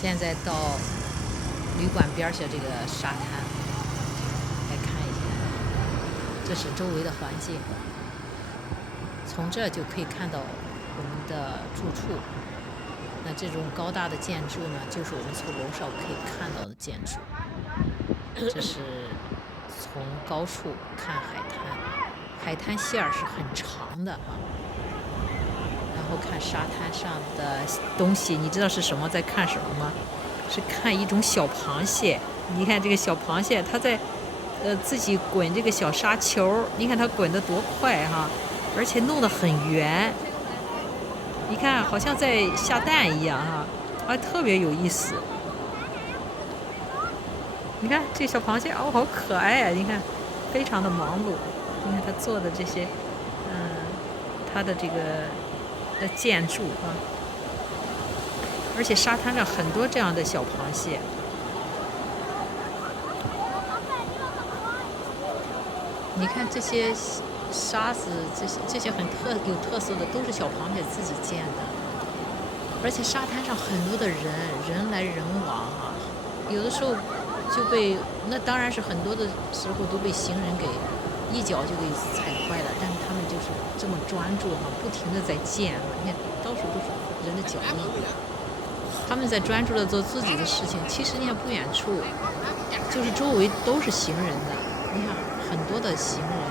现在到旅馆边上这个沙滩来看一下，这是周围的环境，从这就可以看到我们的住处。那这种高大的建筑呢，就是我们从楼上可以看到的建筑。这是从高处看海滩，海滩线儿是很长的啊。然后看沙滩上的东西，你知道是什么？在看什么吗？是看一种小螃蟹。你看这个小螃蟹，它在自己滚这个小沙球，你看它滚得多快哈，而且弄得很圆。你看好像在下蛋一样哈，特别有意思。你看这小螃蟹哦，好可爱啊！你看，非常的忙碌。你看它做的这些，它的这个建筑啊，而且沙滩上很多这样的小螃蟹。你看这些沙子，这些很有特色的，都是小螃蟹自己建的。而且沙滩上很多的人来人往啊，有的时候就被那当然是很多的时候都被行人给一脚就给踩坏了，但是他们就是这么专注哈，不停的在建啊，你看到处都是人的脚印，他们在专注的做自己的事情。其实你看不远处，就是周围都是行人的，你看很多的行人。